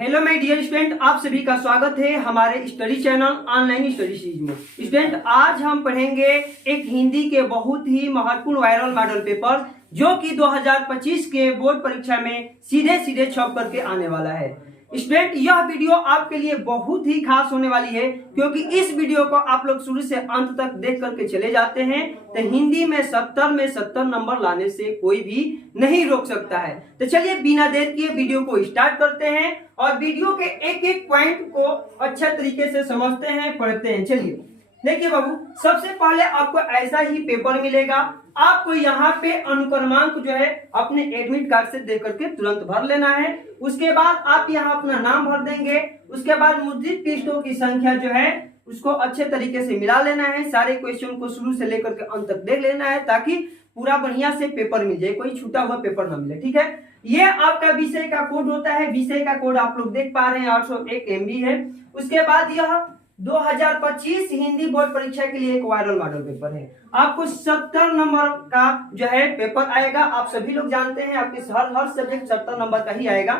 Hello my dear student, आप सभी का स्वागत है हमारे study channel online study series में। स्टूडेंट, आज हम पढ़ेंगे एक हिंदी के बहुत ही महत्वपूर्ण वायरल मॉडल पेपर जो कि 2025 के बोर्ड परीक्षा में सीधे सीधे छप करके आने वाला है। स्टूडेंट, यह वीडियो आपके लिए बहुत ही खास होने वाली है क्योंकि इस वीडियो को आप लोग शुरू से अंत तक देख करके चले जाते हैं तो हिंदी में 70 में 70 नंबर लाने से कोई भी नहीं रोक सकता है। तो चलिए बिना देर किए वीडियो को स्टार्ट करते हैं और वीडियो के एक एक पॉइंट को अच्छा तरीके से समझते हैं, पढ़ते हैं। चलिए देखिए बाबू, सबसे पहले आपको ऐसा ही पेपर मिलेगा। आपको यहाँ पे अनुक्रमांक जो है अपने एडमिट कार्ड से देख करके तुरंत भर लेना है। उसके बाद आप यहाँ अपना नाम भर देंगे। उसके बाद मुद्रित पृष्ठों की संख्या जो है उसको अच्छे तरीके से मिला लेना है। सारे क्वेश्चन को शुरू से लेकर के अंत तक देख लेना है ताकि पूरा बढ़िया से पेपर मिल जाए, कोई छूटा हुआ पेपर ना मिले। ठीक है, ये आपका विषय का कोड होता है। विषय का कोड आप लोग देख पा रहे हैं 801 MB है। उसके बाद यह 2025 हिंदी बोर्ड परीक्षा के लिए एक वायरल मॉडल पेपर है। आपको 70 नंबर का जो है पेपर आएगा। आप सभी लोग जानते हैं आपके हर सब्जेक्ट 70 नंबर का ही आएगा।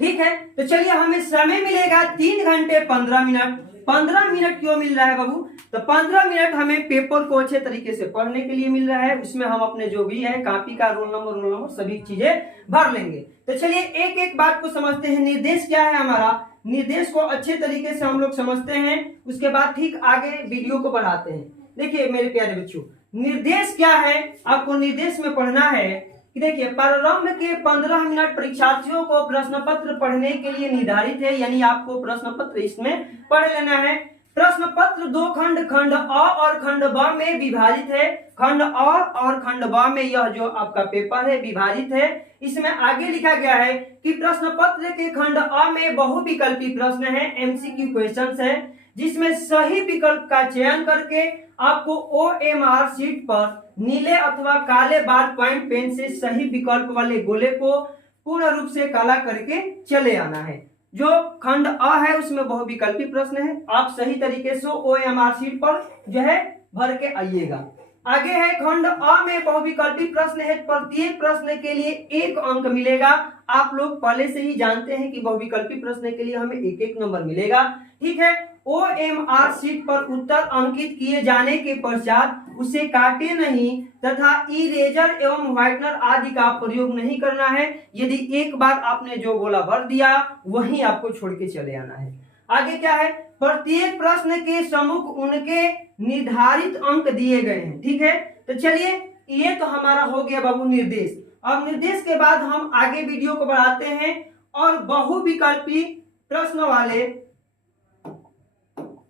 ठीक है, तो चलिए हमें समय मिलेगा 3 घंटे 15 मिनट। 15 मिनट क्यों मिल रहा है बाबू? तो 15 मिनट हमें पेपर को अच्छे तरीके से पढ़ने के लिए मिल रहा है। उसमें हम अपने जो भी है कॉपी का रोल नंबर सभी चीजें भर लेंगे। तो चलिए एक एक बात को समझते हैं। निर्देश क्या है हमारा? निर्देश को अच्छे तरीके से हम लोग समझते हैं। उसके बाद ठीक आगे वीडियो को बढ़ाते हैं। देखिए मेरे प्यारे बच्चों, निर्देश क्या है? आपको निर्देश में पढ़ना है कि देखिए प्रारंभ के 15 मिनट परीक्षार्थियों को प्रश्न पत्र पढ़ने के लिए निर्धारित है, यानी आपको प्रश्न पत्र इसमें पढ़ लेना है। प्रश्न पत्र 2 खंड अ और खंड ब में विभाजित है। खंड अ और खंड ब में यह जो आपका पेपर है विभाजित है। इसमें आगे लिखा गया है कि प्रश्न पत्र के खंड अ में बहुविकल्पी प्रश्न है, MCQ क्वेश्चंस है, जिसमें सही विकल्प का चयन करके आपको OMR शीट पर नीले अथवा काले बार पॉइंट पेन से सही विकल्प वाले गोले को पूर्ण रूप से काला करके चले आना है। जो खंड अ है उसमें बहुविकल्पी प्रश्न है, आप सही तरीके से OMR शीट पर जो है भर के आइएगा। आगे है खंड अ में बहुविकल्पी प्रश्न है। प्रत्येक प्रश्न के लिए 1 अंक मिलेगा। आप लोग पहले से ही जानते हैं कि बहुविकल्पी प्रश्न के लिए हमें 1-1 नंबर मिलेगा। ठीक है, OMR शीट पर उत्तर अंकित किए जाने के पश्चात उसे काटे नहीं तथा इरेजर एवं व्हाइटनर आदि का प्रयोग नहीं करना है। यदि एक बार आपने जो गोला भर दिया वही आपको छोड़ के चले आना है। आगे क्या है? प्रत्येक प्रश्न के सम्मुख उनके निर्धारित अंक दिए गए हैं। ठीक है, तो चलिए ये तो हमारा हो गया बाबू निर्देश। अब निर्देश के बाद हम आगे वीडियो को बढ़ाते हैं और बहुविकल्पी प्रश्न वाले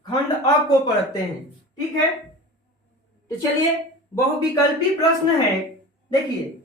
खंड अ को पढ़ते हैं। ठीक है, तो चलिए बहुविकल्पी प्रश्न है। देखिए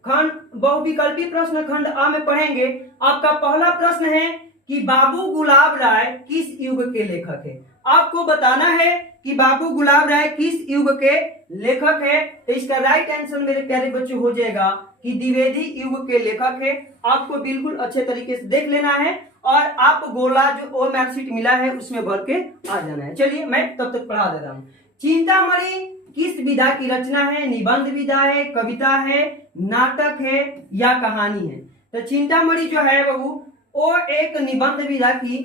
बहुविकल्पी प्रश्न खंड अ में पढ़ेंगे। आपका पहला प्रश्न है कि बाबू गुलाब राय किस युग के लेखक है? आपको बताना है कि बाबू गुलाब राय किस युग के लेखक है। तो इसका राइट आंसर मेरे प्यारे बच्चों हो जाएगा कि द्विवेदी युग के लेखक है। आपको बिल्कुल अच्छे तरीके से देख लेना है और आप गोला जो OMR शीट मिला है उसमें भर के आ जाना है। चलिए मैं तब तक पढ़ा दे रहा हूँ। चिंतामणि किस विधा की रचना है? निबंध विधा है, कविता है, नाटक है या कहानी है? तो चिंतामणि जो है बाबू वो एक निबंध विधा की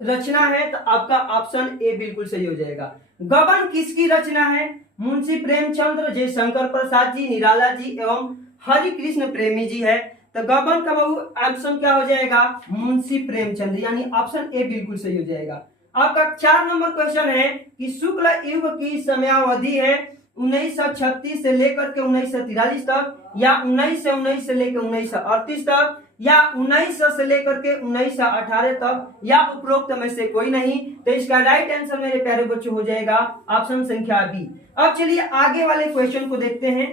रचना है। तो आपका ऑप्शन ए बिल्कुल सही हो जाएगा। गबन किसकी रचना है? मुंशी प्रेमचंद्र, जयशंकर प्रसाद जी, निराला जी एवं हरि कृष्ण प्रेमी जी है। तो गबन का बाबू ऑप्शन क्या हो जाएगा? मुंशी प्रेमचंद्र, यानी ऑप्शन ए बिल्कुल सही हो जाएगा। आपका 4 नंबर क्वेश्चन है कि शुक्ल युग की समयावधि है 1936 से लेकर के 1943 तक, या 1919 से लेकर 1938 तक, या 1900 से लेकर के 1918 तक, या उपरोक्त में से कोई नहीं। तो इसका राइट आंसर मेरे प्यारे बच्चों हो जाएगा ऑप्शन संख्या बी। अब चलिए आगे वाले क्वेश्चन को देखते हैं।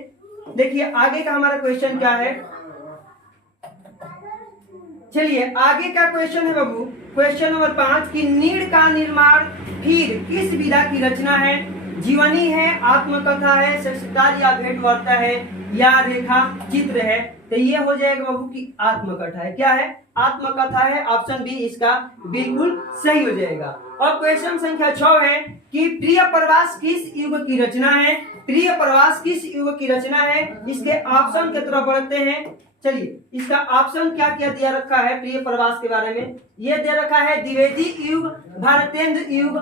देखिए आगे का हमारा क्वेश्चन क्या है। चलिए आगे का क्वेश्चन है बाबू, क्वेश्चन नंबर 5 की नीड़ का निर्माण फिर किस विधा की रचना है? जीवनी है, आत्मकथा है, साक्षात्कार या भेंट वार्ता है, या रेखा चित्र है? तो ये हो जाएगा बाबू की आत्मकथा है। क्या है? आत्मकथा है। ऑप्शन बी इसका बिल्कुल सही हो जाएगा। और क्वेश्चन संख्या 6 है कि प्रिय प्रवास किस युग की रचना है? प्रिय प्रवास किस युग की रचना है? इसके ऑप्शन की तरफ बढ़ते हैं। चलिए इसका ऑप्शन क्या क्या दिया रखा है प्रिय प्रवास के बारे में। ये दे रखा है द्विवेदी युग, भारतेंद्र युग,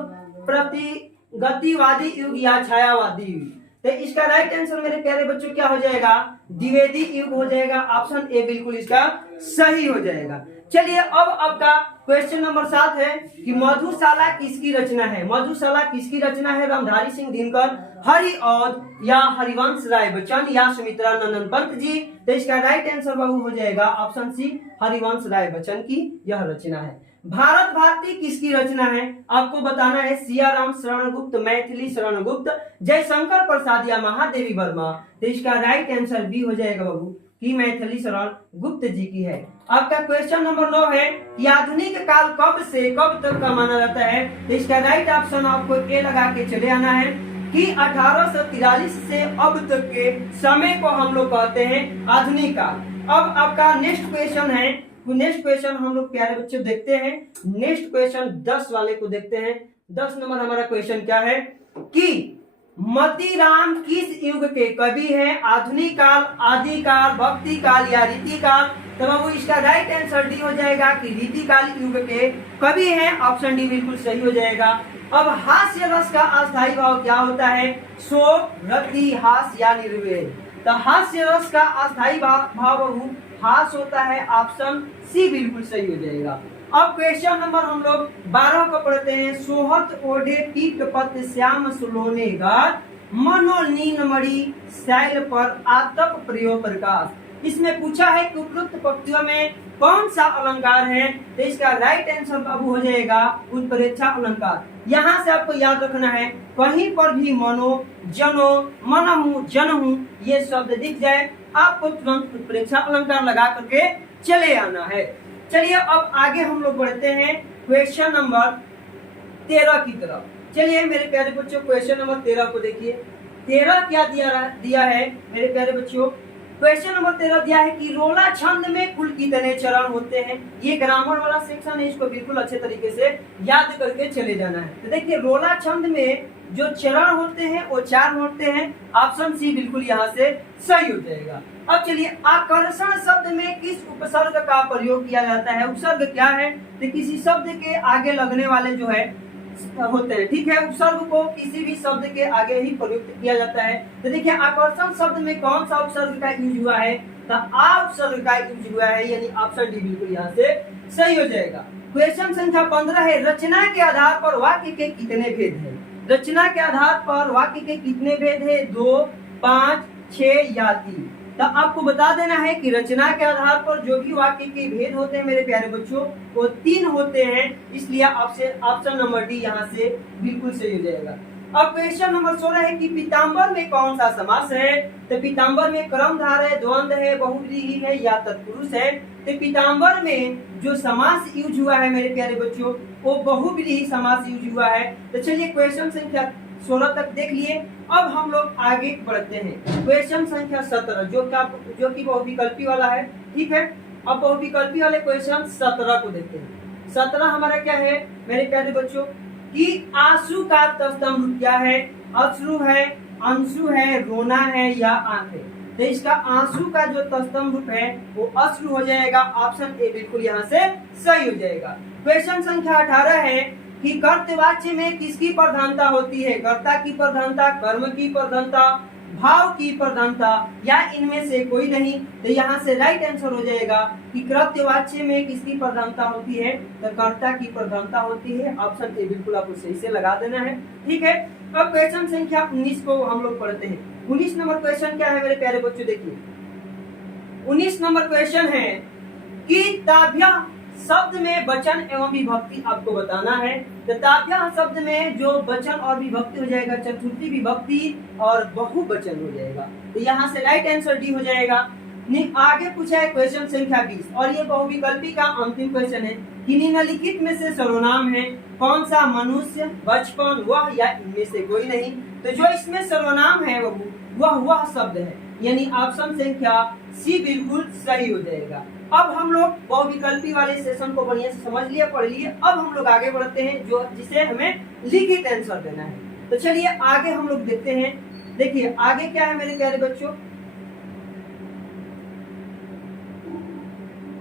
प्रतिगतिवादी युग या छायावादी युग। तो इसका राइट आंसर मेरे प्यारे बच्चों क्या हो जाएगा, द्विवेदी युग हो जाएगा। ऑप्शन ए बिल्कुल इसका सही हो जाएगा। चलिए अब आपका क्वेश्चन नंबर 7 है कि मधुशाला किसकी रचना है। मधुशाला किसकी रचना है, रामधारी सिंह दिनकर, हरिऔध या हरिवंश राय बच्चन या सुमित्रा नंदन पंत जी। तो इसका राइट आंसर बाबू हो जाएगा ऑप्शन सी, हरिवंश राय बच्चन की यह रचना है। भारत भारती किसकी रचना है, आपको बताना है। सियाराम शरण गुप्त, मैथिली शरण गुप्त, जयशंकर प्रसाद या महादेवी वर्मा। तो इसका राइट आंसर बी हो जाएगा बाबू कि मैथिली शरण गुप्त जी की है। आपका क्वेश्चन नंबर 9 है कि आधुनिक काल कब से कब तक का माना जाता है। तो इसका राइट ऑप्शन आपको ए लगा के चले आना है कि 1843 से अब तक के समय को हम लोग कहते हैं आधुनिक काल। अब आपका नेक्स्ट क्वेश्चन है, नेक्स्ट क्वेश्चन हम लोग प्यारे बच्चों देखते हैं। नेक्स्ट क्वेश्चन 10 वाले को देखते हैं। 10 नंबर हमारा क्वेश्चन क्या है कि मतीराम किस युग के कवि हैं, आधुनिक काल, आदिकाल, भक्ति काल या रीति काल। तो बाबू इसका राइट आंसर डी हो जाएगा कि रीति काल युग के कवि हैं। ऑप्शन डी बिल्कुल सही हो जाएगा। अब हास्य रस का अस्थायी भाव क्या होता है, शोक, रति, हास या निर्वेद। तो हास्य रस का अस्थायी भाव हास होता है। ऑप्शन सी बिल्कुल सही हो जाएगा। अब क्वेश्चन नंबर हम लोग 12 को पढ़ते हैं। सोहत ओढ़े पीक पत श्याम सुलोने गात, मनोनीन मणि शैल पर आतप प्रियो प्रकाश। इसमें पूछा है कि उपरोक्त पंक्तियों में कौन सा अलंकार है। तो इसका राइट आंसर बाबू हो जाएगा उत्प्रेक्षा अलंकार। यहाँ से आपको याद रखना है, कहीं पर भी मनो, जनो, मनहु, जनहु ये शब्द दिख जाए आपको तुरंत उत्प्रेक्षा अलंकार लगा करके चले आना है। चलिए अब आगे हम लोग बढ़ते हैं क्वेश्चन नंबर 13 की तरफ। चलिए मेरे प्यारे बच्चों क्वेश्चन नंबर 13 को देखिए। 13 क्या दिया है मेरे प्यारे बच्चों। क्वेश्चन नंबर 13 दिया है कि रोला छंद में कुल कितने चरण होते हैं। ये ग्रामर वाला सेक्शन है, इसको बिल्कुल अच्छे तरीके से याद करके चले जाना है। तो देखिए रोला छंद में जो चरण होते हैं वो 4 होते हैं। ऑप्शन सी बिल्कुल यहाँ से सही हो जाएगा। अब चलिए आकर्षण शब्द में किस उपसर्ग का प्रयोग किया जाता है। उपसर्ग क्या है, तो किसी शब्द के आगे लगने वाले जो है होते हैं, ठीक है। उपसर्ग को किसी भी शब्द के आगे ही प्रयुक्त किया जाता है। तो देखिए आकर्षण शब्द में कौन सा उपसर्ग का यूज हुआ है, तो आ उपसर्ग का यूज हुआ है, यानी ऑप्शन डी बिल्कुल यहाँ से सही हो जाएगा। क्वेश्चन संख्या 15 है, रचना के आधार पर वाक्य के कितने भेद हैं। रचना के आधार पर वाक्य के कितने भेद है, 2, 5, 6 या 3। तो आपको बता देना है कि रचना के आधार पर जो भी वाक्य के भेद होते हैं मेरे प्यारे बच्चों वो 3 होते हैं। इसलिए आपसे ऑप्शन नंबर डी यहाँ से बिल्कुल सही हो जाएगा। अब क्वेश्चन नंबर 16 है कि पीताम्बर में कौन सा समास है। तो पीताम्बर में कर्मधारय है, द्वंद्व है, बहुव्रीहि है या तत्पुरुष है। तो पीताम्बर में जो समास यूज हुआ है मेरे प्यारे बच्चों वो बहुव्रीहि समास यूज हुआ है। तो चलिए क्वेश्चन संख्या 16 तक देख लिए। अब हम लोग आगे बढ़ते हैं क्वेश्चन संख्या 17 जो कि बहुविकल्पी वाला है, ठीक है। अब बहुविकल्पी वाले क्वेश्चन 17 को देखते हैं। 17 हमारा क्या है मेरे प्यारे बच्चों कि आंसू का तत्सम रूप क्या है, अश्रु है, अंशु है, रोना है या आंख है। तो इसका आंसू का जो तत्सम रूप है वो अश्रु हो जाएगा। ऑप्शन ए बिल्कुल यहाँ से सही हो जाएगा। क्वेश्चन संख्या 18 है कि कर्तवाच्य में किसकी प्रधानता होती है। कर्ता की प्रधानता, कर्म की प्रधानता, भाव की प्रधानता या इनमें से कोई नहीं। तो यहाँ से राइट आंसर हो जाएगा कि कृत्यवाच्य में किसकी प्रधानता होती है, तो कर्ता की प्रधानता होती है। ऑप्शन ए बिल्कुल आपको सही से लगा देना है, ठीक है। अब क्वेश्चन संख्या 19 को हम लोग पढ़ते हैं। 19 नंबर क्वेश्चन क्या है मेरे प्यारे बच्चों, देखिए 19 नंबर क्वेश्चन है कि ताभ्या शब्द में वचन एवं विभक्ति आपको बताना है। तो ताभ्या शब्द में जो वचन और विभक्ति हो जाएगा चतुर्थी विभक्ति और बहुवचन हो जाएगा। तो यहाँ से राइट आंसर डी हो जाएगा। आगे पूछा है क्वेश्चन संख्या 20 और ये बहुविकल्पी का अंतिम क्वेश्चन है कि निम्नलिखित में से सर्वनाम है कौन सा, मनुष्य, बचपन, वह या इनमें से कोई नहीं। तो जो इसमें सर्वनाम है वह शब्द है, यानी ऑप्शन संख्या सी बिल्कुल सही हो जाएगा। अब हम लोग बहुविकल्पी वाले सेशन को बढ़िया से समझ लिए, पढ़ लिए। अब हम लोग आगे बढ़ते हैं जो जिसे हमें लिखित आंसर देना है। तो चलिए आगे हम लोग देखते हैं। देखिए आगे क्या है मेरे प्यारे बच्चों,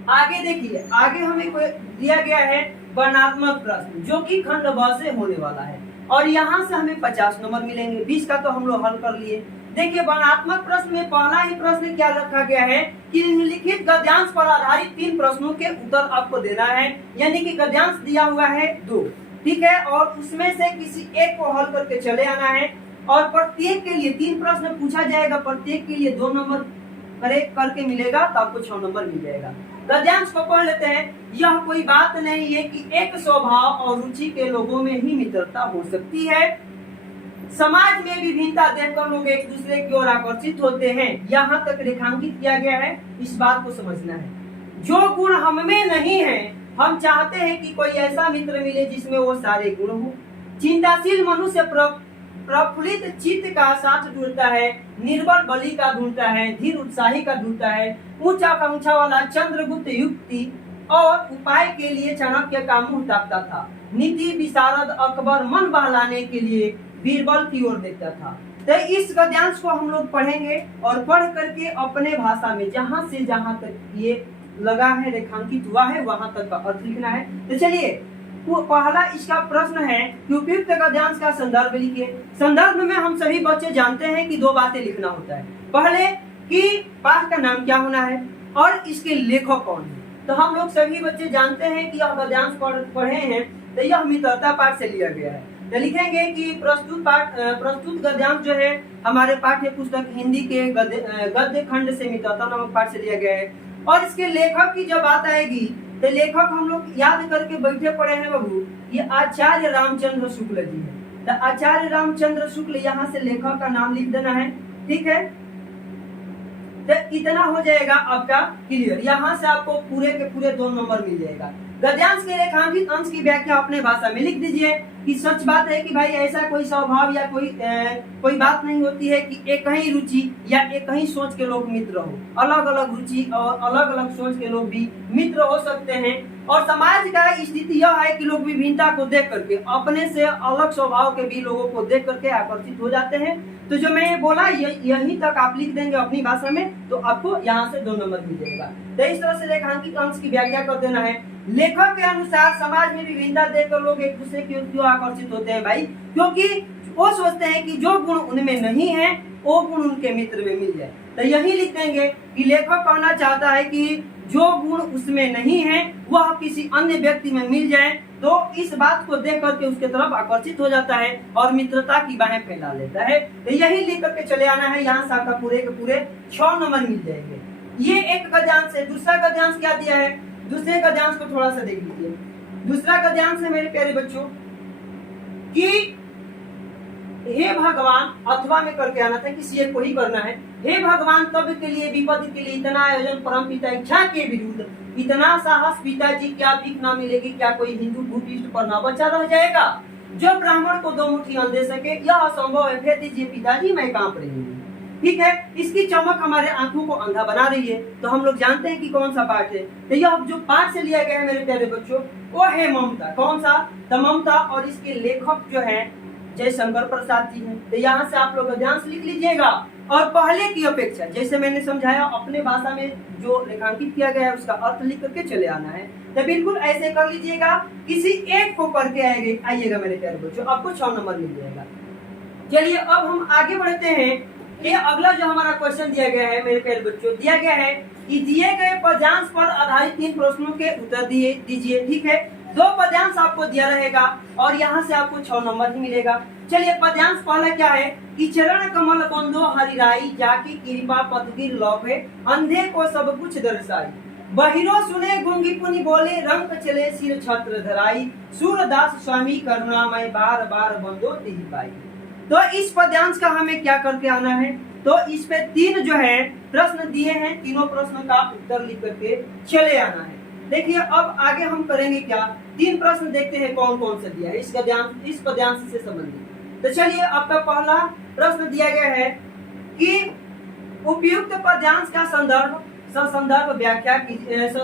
आगे देखिए, आगे हमें दिया गया है वर्णनात्मक प्रश्न जो कि खंड ब से होने वाला है और यहाँ से हमें 50 नंबर मिलेंगे। 20 का तो हम लोग हल कर लिए। देखिए वर्णनात्मक प्रश्न में पहला ही प्रश्न क्या रखा गया है कि निम्नलिखित गद्यांश पर आधारित 3 प्रश्नों के उत्तर आपको देना है, यानी कि गद्यांश दिया हुआ है 2, ठीक है, और उसमें से किसी एक को हल करके चले आना है और प्रत्येक के लिए 3 प्रश्न पूछा जाएगा, प्रत्येक के लिए 2 नंबर करेक्ट करके मिलेगा तो आपको 6 नंबर मिल जाएगा। गद्यांश को पढ़ लेते हैं। यह कोई बात नहीं है कि एक स्वभाव और रुचि के लोगों में ही मित्रता हो सकती है। समाज में विभिन्नता देखकर लोग एक दूसरे की ओर आकर्षित होते हैं, यहाँ तक रेखांकित किया गया है, इस बात को समझना है। जो गुण हम में नहीं है, हम चाहते हैं कि कोई ऐसा मित्र मिले जिसमें वो सारे गुण हो। चिंताशील मनुष्य प्रफुल्लित चित्त का साथ ढूंढता है, निर्बल बलि का ढूंढता है, धीर उत्साही का ढूंढता है, ऊंचा आकांक्षा वाला चंद्रगुप्त युक्ति और उपाय के लिए चाणक्य का मुंह ताकता था। नीति विशारद अकबर मन बहलाने के लिए बीरबल की ओर देखता था। तो इस गद्यांश को हम लोग पढ़ेंगे और पढ़ करके अपने भाषा में जहां से जहां तक ये लगा है, रेखांकित हुआ है, वहां तक का अर्थ लिखना है। तो चलिए पहला इसका प्रश्न है कि उपयुक्त गद्यांश का संदर्भ लिखिए। संदर्भ में हम सभी बच्चे जानते हैं कि 2 बातें लिखना होता है। पहले कि पाठ का नाम क्या होना है और इसके लेखक कौन है। तो हम लोग सभी बच्चे जानते हैं कि यह गद्यांश पढ़े हैं, तो यह मित्रता पाठ से लिया गया है। तो लिखेंगे कि प्रस्तुत गद्यांश जो है हमारे पाठ्य पुस्तक हिंदी के गद्य खंड से मित्रता नामक पाठ से लिया गया है। और इसके लेखक की जब बात आएगी तो लेखक हम लोग याद करके बैठे पड़े हैं बाबू, ये आचार्य रामचंद्र शुक्ल जी है। तो आचार्य रामचंद्र शुक्ल, यहाँ से लेखक का नाम लिख देना है, ठीक है। तो इतना हो जाएगा आपका क्लियर। यहाँ से आपको पूरे के पूरे 2 नंबर मिल जाएगा। गद्यांश के रेखांकित अंश की व्याख्या अपने भाषा में लिख दीजिए कि सच बात है कि भाई ऐसा कोई स्वभाव या कोई बात नहीं होती है कि एक ही रुचि या एक ही सोच के लोग मित्र हो। अलग अलग रुचि और अलग अलग सोच के लोग भी मित्र हो सकते हैं। और समाज का स्थिति यह है कि लोग विभिन्नता को देख करके, अपने से अलग स्वभाव के भी लोगों को देख करके आकर्षित हो जाते हैं। तो जो मैं बोला यहीं तक आप लिख देंगे अपनी भाषा में, तो आपको यहाँ से 2 नंबर मिल जाएगा। तो इस तरह से रेखांकित अंश की व्याख्या कर देना है। लेखक के अनुसार समाज में विभिन्नता देखकर लोग एक दूसरे की ओर क्यों आकर्षित होते हैं भाई, क्योंकि वो सोचते हैं कि जो गुण उनमें नहीं है वो गुण उनके मित्र में मिल जाए। तो यही लिख देंगे कि लेखक कहना चाहता है कि जो गुण उसमें नहीं है वह किसी अन्य व्यक्ति में मिल जाए तो इस बात को देख करके उसके तरफ आकर्षित हो जाता है और मित्रता की बाहें फैला लेता है। तो यही लिख करके चले आना है। यहाँ से आपका पूरे के पूरे 6 नंबर मिल जाएंगे। ये एक गद्यांश है। दूसरा गद्यांश क्या दिया है, दूसरे गद्यांश को थोड़ा सा देख लीजिए। दूसरा गद्यांश है मेरे प्यारे बच्चों कि हे भगवान, अथवा में करके आना था, किसी एक को ही करना है। हे भगवान, तब के लिए विपद के लिए इतना आयोजन परम पिता इच्छा के विरुद्ध, इतना साहस पिताजी, क्या भीख ना मिलेगी, क्या कोई हिंदू भूपृष्ठ पर ना बचा रह जाएगा जो ब्राह्मण को 2 मुट्ठी अन्न दे सके, यह असंभव है। कह दीजिए पिताजी, मैं कांप रही हूँ। ठीक है, इसकी चमक हमारे आंखों को अंधा बना रही है। तो हम लोग जानते हैं कि कौन सा पाठ है। तो यह जो पाठ से लिया गया है मेरे प्यारे बच्चों, वो है ममता। कौन सा? तो ममता। और इसके लेखक जो है जयशंकर प्रसाद जी हैं। तो यहाँ से आप लोग गद्यांश लिख लीजिएगा और पहले की अपेक्षा जैसे मैंने समझाया अपने भाषा में जो रेखांकित किया गया है उसका अर्थ लिख करके चले आना है। तो बिल्कुल ऐसे कर लीजिएगा, किसी एक को करके आइएगा मेरे प्यारे बच्चों, आपको 6 नंबर मिल जाएगा। चलिए अब हम आगे बढ़ते हैं। ये अगला जो हमारा क्वेश्चन दिया गया है मेरे प्यारे बच्चों, दिया गया है कि दिए गए पद्यांश पर आधारित 3 प्रश्नों के उत्तर दीजिए। ठीक है, 2 पद्यांश आपको दिया रहेगा और यहाँ से आपको 6 नंबर ही मिलेगा। चलिए पद्यांश पहला क्या है कि चरण कमल बंधो हरिराई, जाकी कृपा पतगिर लौभे, अंधे को सब कुछ दर्शाई, बहिरो सुने गूंगी पुनि बोले, रंग चले सिर छत्र धराई, सूरदास स्वामी करुणामय, बार बार बंधो तिहि पाई। तो इस पद्यांश का हमें क्या करके आना है, तो इस पे 3 जो है प्रश्न दिए हैं, तीनों प्रश्नों का उत्तर लिख करके चले आना है। देखिए अब आगे हम करेंगे क्या, 3 प्रश्न देखते हैं कौन कौन सा दिया है इस पद्यांश से संबंधित। तो चलिए आपका पहला प्रश्न दिया गया है कि उपयुक्त पद्यांश का संदर्भ व्याख्या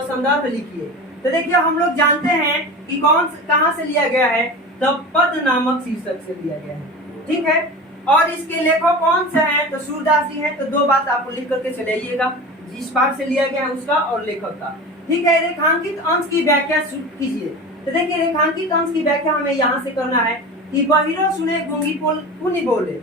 संदर्भ लिखिए। तो देखिए हम लोग जानते हैं कि कहाँ से लिया गया है, तो पद नामक शीर्षक से लिया गया है। ठीक है, और इसके लेखक कौन से हैं, तो सूरदास जी हैं। तो 2 बात आपको लिख करके चलाइएगा, जिस पाठ से लिया गया है उसका और लेखक का। ठीक है, रेखांकित अंश की व्याख्या कीजिए। तो देखिए रेखांकित अंश की व्याख्या हमें यहाँ से करना है कि बहिरो सुने गूंगी पुनि बोले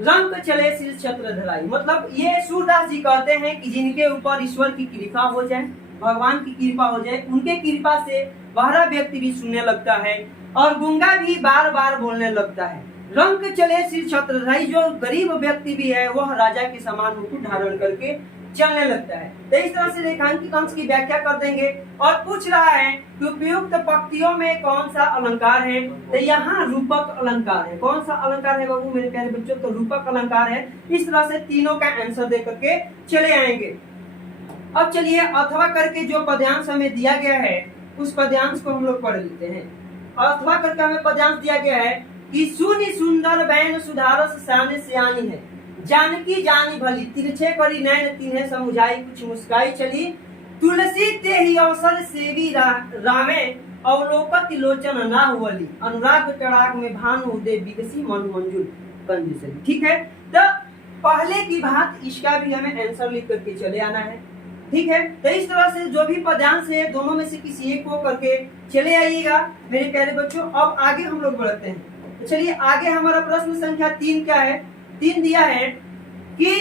रंग चले सिर छत्र धराई। मतलब ये सूरदास जी कहते हैं कि जिनके ऊपर ईश्वर की कृपा हो जाए, भगवान की कृपा हो जाए, उनके कृपा से बहरा व्यक्ति भी सुनने लगता है और गूंगा भी बार बार बोलने लगता है। रंग चले सिर छत्र धराई, जो गरीब व्यक्ति भी है वह राजा के समान मुकुट धारण करके चलने लगता है। तो इस तरह से रेखांकित अंश की व्याख्या कर देंगे और पूछ रहा है कि उपयुक्त पंक्तियों में कौन सा अलंकार है। तो यहाँ रूपक अलंकार है। कौन सा अलंकार है बाबू मेरे प्यारे बच्चों? तो रूपक अलंकार है। इस तरह से तीनों का आंसर दे करके चले आएंगे। अब चलिए अथवा करके जो पद्यांश हमें दिया गया है उस पद्यांश को हम लोग पढ़ लेते हैं। अथवा करके हमें पद्यांश दिया गया है कि सुनि सुंदर बैन सुधारस साने सियानी है, जानकी जानी भली तिरछे करी नैन तिन्हे समुझाई कुछ मुस्काई चली, तुलसी ते ही अवसर सेवी रामे अवलोकत लोचन ना हुवली, अनुराग तड़ाक में भानु उदय विकसी मन मंजुल कंज चली। ठीक है, तो पहले की बात इसका भी हमें आंसर लिख करके चले आना है। ठीक है, तो इस तरह से जो भी पद्यांश है दोनों में से किसी एक को करके चले आइएगा मेरे प्यारे बच्चों। अब आगे हम लोग बढ़ते हैं। तो चलिए आगे हमारा प्रश्न संख्या 3 क्या है? 3 दिया है कि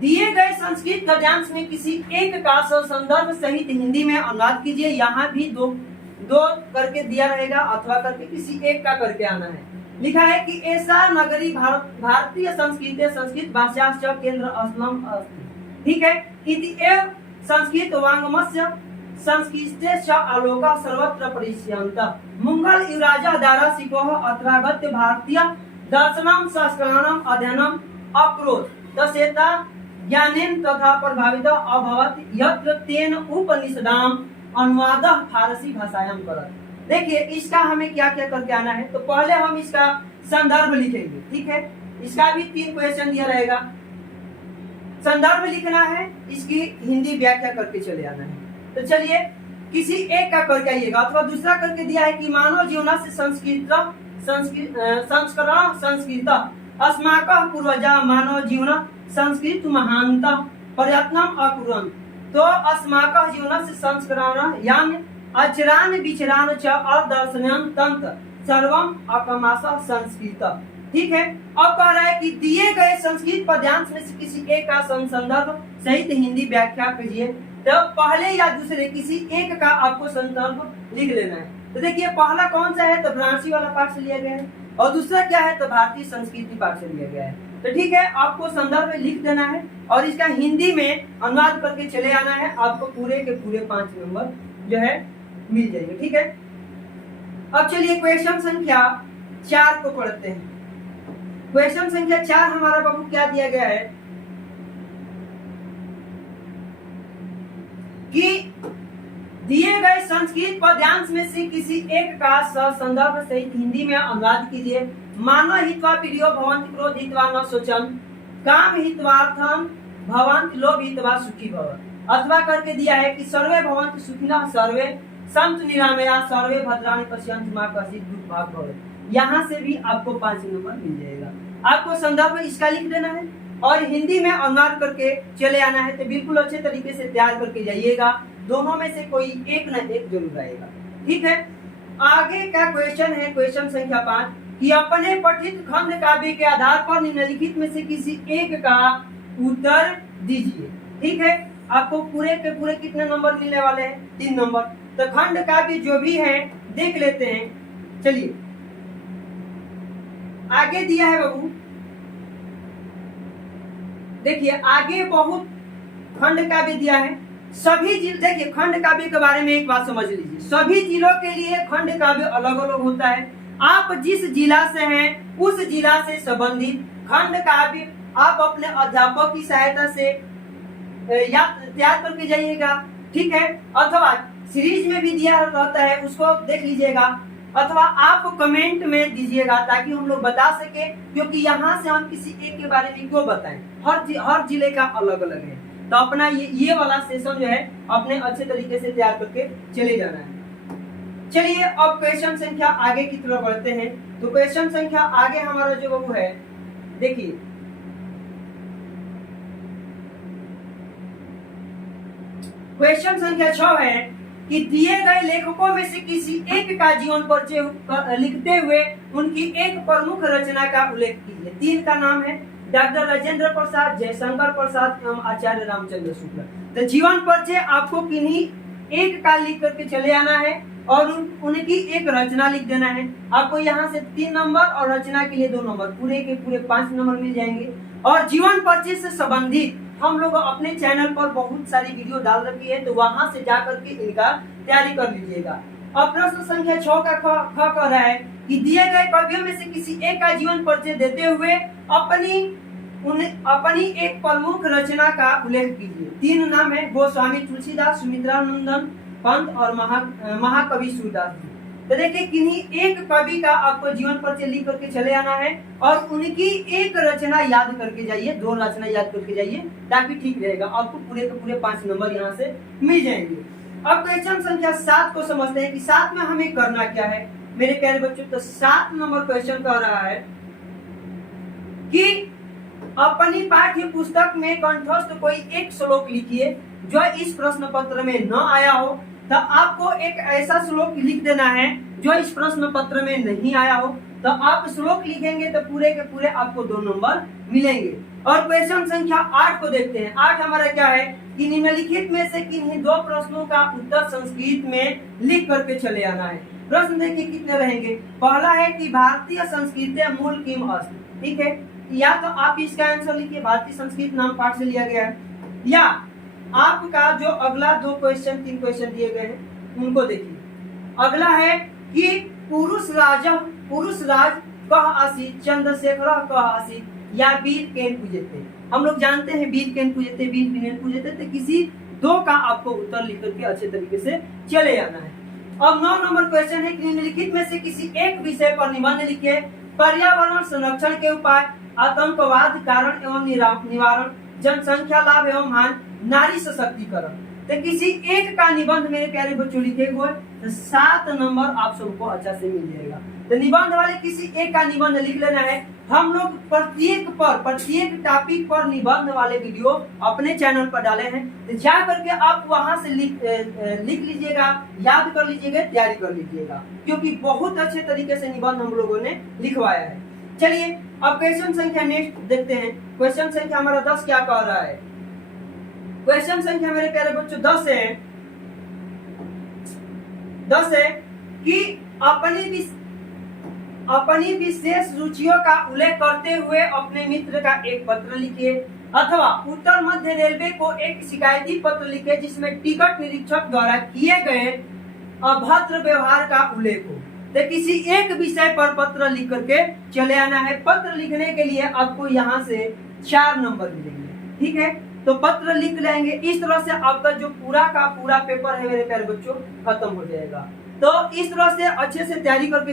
दिए गए संस्कृत पद्यांश में किसी एक का संदर्भ सहित हिंदी में अनुवाद कीजिए। यहाँ भी दो करके दिया रहेगा, अथवा करके किसी एक का करके आना है। लिखा है कि ऐसा नगरी भारतीय संस्कृत भाषा केंद्र असलम अस्ति। ठीक है, इति एव संस्कृत वांगमस्य संस्कृते आलोका सर्वत्र परिष्यन्त मंगल युवराजा दारा सिकोह अत्रागत्य भारतीय दर्शनम संस्करणम अध्ययनम अकरोत् तसेता ज्ञानेन तथा प्रभावित अभवत यत्र तेन उपनिषदाम अनुवादः फारसी भाषायां करत। देखिए इसका हमें क्या क्या करके आना है। तो पहले हम इसका संदर्भ लिखेंगे। ठीक है, इसका भी 3 क्वेश्चन दिया रहेगा। संदर्भ लिखना है, इसकी हिंदी व्याख्या करके चले आना है। तो चलिए किसी एक का करके आइएगा, अथवा दूसरा करके दिया है कि मानव जीवन से संस्करण संस्कृत अस्माकः पूर्वजा मानव जीवन संस्कृत महानता प्रयत्नम अकुर्वन्। तो अस्माकः जीवन से संस्करण यानी अचरान विचरान च अदर्शनम तंत्र सर्वम अकमास संस्कृत। ठीक है, अब कह रहा है कि दिए गए संस्कृत पद्यांश में से किसी एक का संदर्भ सहित हिंदी व्याख्या कीजिए। तो पहले या दूसरे किसी एक का आपको संदर्भ लिख लेना है। तो देखिए पहला कौन सा है? तो ब्रांसी वाला पाठ से लिया गया है और दूसरा क्या है? तो भारतीय संस्कृति पाठ से लिया गया है। तो ठीक है, आपको संदर्भ लिख देना है और इसका हिंदी में अनुवाद करके चले आना है। आपको पूरे के पूरे 5 नंबर जो है मिल जाएंगे। ठीक है, अब चलिए क्वेश्चन संख्या 4 को पढ़ते हैं। क्वेश्चन संख्या 4 हमारा बाबू क्या दिया गया है कि दिए गए संस्कृत पद्यांश में से किसी एक का संदर्भ सहित हिंदी में अनुवाद कीजिए। मानव हित्वा प्रियो भवन्ति क्रोध हित्वा न शोचन काम हित्वार्थम भवन्ति लोभ हित्वा सुखी भव। अथवा करके दिया है कि सर्वे भवन्ति सुखिनः सर्वे संत निरामया सर्वे भद्राणि पश्यन्तु मा कश्चित् दुर्भाग् भवेत्। यहाँ से भी आपको 5 नंबर मिल जाएगा। आपको संदर्भ इसका लिख देना है और हिंदी में अनुवाद करके चले आना है। तो बिल्कुल अच्छे तरीके से तैयार करके जाइएगा, दोनों में से कोई एक न एक जरूर आएगा। ठीक है, आगे का क्वेश्चन है क्वेश्चन संख्या 5 कि अपने पठित खंड काव्य के आधार पर निम्नलिखित में से किसी एक का उत्तर दीजिए। ठीक है, आपको पूरे के पूरे कितने नंबर मिलने वाले हैं? 3 नंबर। तो खंड काव्य जो भी है देख लेते हैं। चलिए आगे दिया है बाबू, देखिए आगे बहुत खंड काव्य दिया है। सभी जिले, देखिए खंड काव्य के बारे में एक बात समझ लीजिए, सभी जिलों के लिए खंड काव्य अलग अलग होता है। आप जिस जिला से हैं उस जिला से संबंधित खंड काव्य आप अपने अध्यापक की सहायता से तैयार करके जाइएगा। ठीक है, अथवा सीरीज में भी दिया रहता है, उसको देख लीजिएगा, अथवा आप कमेंट में दीजिएगा ताकि हम लोग बता सके, क्योंकि यहाँ से हम किसी एक के बारे में क्यों बताएं, हर जिले का अलग अलग है। तो अपना ये वाला सेशन जो है अपने अच्छे तरीके से तैयार करके चले जाना है। चलिए अब क्वेश्चन संख्या आगे की तरफ बढ़ते हैं। तो क्वेश्चन संख्या आगे हमारा जो वो है, देखिए क्वेश्चन संख्या 6 है कि दिए गए लेखकों में से किसी एक का जीवन परिचय लिखते हुए उनकी एक प्रमुख रचना का उल्लेख कीजिए। 3 का नाम है डॉक्टर राजेंद्र प्रसाद, जयशंकर प्रसाद एवं आचार्य रामचंद्र शुक्ला। तो जीवन परिचय आपको किन्हीं एक का लिख करके चले आना है और उनकी एक रचना लिख देना है। आपको यहाँ से 3 नंबर और रचना के लिए 2 नंबर, पूरे के पूरे 5 नंबर मिल जाएंगे। और जीवन परिचय से संबंधित हम लोग अपने चैनल पर बहुत सारी वीडियो डाल रखी है, तो वहां से जा करके इनका तैयारी कर लीजिएगा। अब प्रश्न संख्या 6 का ख कह रहा है कि दिए गए कवियों में से किसी एक का जीवन परिचय देते हुए अपनी एक प्रमुख रचना का उल्लेख कीजिए। 3 नाम है गोस्वामी तुलसीदास, सुमित्रानंदन पंत और महाकवि सूरदास जी। तो देखिए किन्हीं एक कवि का आपको जीवन परिचय लिख करके चले आना है और उनकी एक रचना याद करके जाइए, 2 रचना याद करके जाइए ताकि ठीक रहेगा। आपको पूरे के पूरे 5 नंबर यहाँ से मिल जाएंगे। अब क्वेश्चन संख्या 7 को समझते हैं कि 7 में हमें करना क्या है मेरे प्यारे बच्चों। तो 7 नंबर क्वेश्चन कह रहा है कि अपनी पाठ्य पुस्तक में कंठस्थ कोई एक श्लोक लिखिए जो इस प्रश्न पत्र में न आया हो। तो आपको एक ऐसा श्लोक लिख देना है जो इस प्रश्न पत्र में नहीं आया हो। तो आप श्लोक लिखेंगे तो पूरे के पूरे आपको 2 नंबर मिलेंगे। और क्वेश्चन संख्या 8 को देखते हैं। 8 हमारा क्या है कि निम्नलिखित में से किन्हीं 2 प्रश्नों का उत्तर संस्कृत में लिख करके चले आना है। प्रश्न देखिए कितने रहेंगे। पहला है कि भारतीय संस्कृत मूल किम अस्ति, ठीक है। या तो आप इसका आंसर लिखिए, भारतीय संस्कृत नाम पाठ से लिया गया है, या आपका जो अगला 2 क्वेश्चन 3 क्वेश्चन दिए गए हैं उनको देखिए। अगला है कि पुरुष राज कह आसी चंद्रशेखर कह आसी या वीर केन पूजते। हम लोग जानते हैं वीर केन पूजते, वीर विनयन पूजते। तो किसी 2 का आपको उत्तर लिख करके अच्छे तरीके से चले आना है। अब 9 नंबर क्वेश्चन है कि निम्नलिखित में से किसी एक विषय पर निबंध लिखिए। पर्यावरण संरक्षण के उपाय, आतंकवाद कारण एवं निवारण, जनसंख्या लाभ एवं हानि, नारी सशक्तिकरण। तो किसी एक का निबंध मेरे प्यारे बच्चों लिखे हुए तो 7 नंबर आप सबको अच्छा से मिल जाएगा। तो निबंध वाले किसी एक का निबंध लिख लेना है। हम लोग प्रत्येक टॉपिक पर निबंध वाले वीडियो अपने चैनल पर डाले हैं, तो जा करके आप वहां से लिख लीजिएगा, याद कर लीजिएगा, तैयारी कर लीजिएगा, क्योंकि बहुत अच्छे तरीके से निबंध हम लोगों ने लिखवाया है। चलिए अब क्वेश्चन संख्या नेक्स्ट देखते हैं। क्वेश्चन संख्या हमारा 10 क्या कह रहा है। क्वेश्चन संख्या मेरे प्यारे बच्चों 10 है कि अपनी विशेष रुचियों का उल्लेख करते हुए अपने मित्र का एक पत्र लिखिए, अथवा उत्तर मध्य रेलवे को एक शिकायती पत्र लिखे जिसमें टिकट निरीक्षक द्वारा किए गए अभद्र व्यवहार का उल्लेख हो। तो किसी एक विषय पर पत्र लिख करके चले आना है। पत्र लिखने के लिए आपको यहाँ से 4 नंबर मिलेंगे, ठीक है। तो पत्र लिख लेंगे, इस तरह से आपका जो पूरा का पूरा पेपर है मेरे प्यारे बच्चों खत्म हो जाएगा। तो इस तरह से अच्छे से तैयारी करके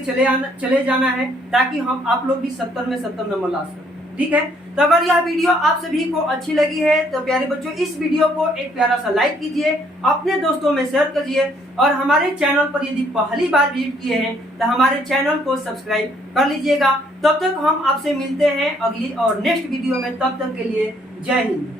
चले जाना है ताकि हम आप लोग भी 70 में 70 नंबर ला सकें, ठीक है। तो अगर यह वीडियो आप सभी को अच्छी लगी है तो प्यारे बच्चों इस वीडियो को एक प्यारा सा लाइक कीजिए, अपने दोस्तों में शेयर कीजिए और हमारे चैनल पर यदि पहली बार विजिट किए हैं तो हमारे चैनल को सब्सक्राइब कर लीजिएगा। तब तक हम आपसे मिलते हैं अगली और नेक्स्ट वीडियो में। तब तक के लिए जय हिंद।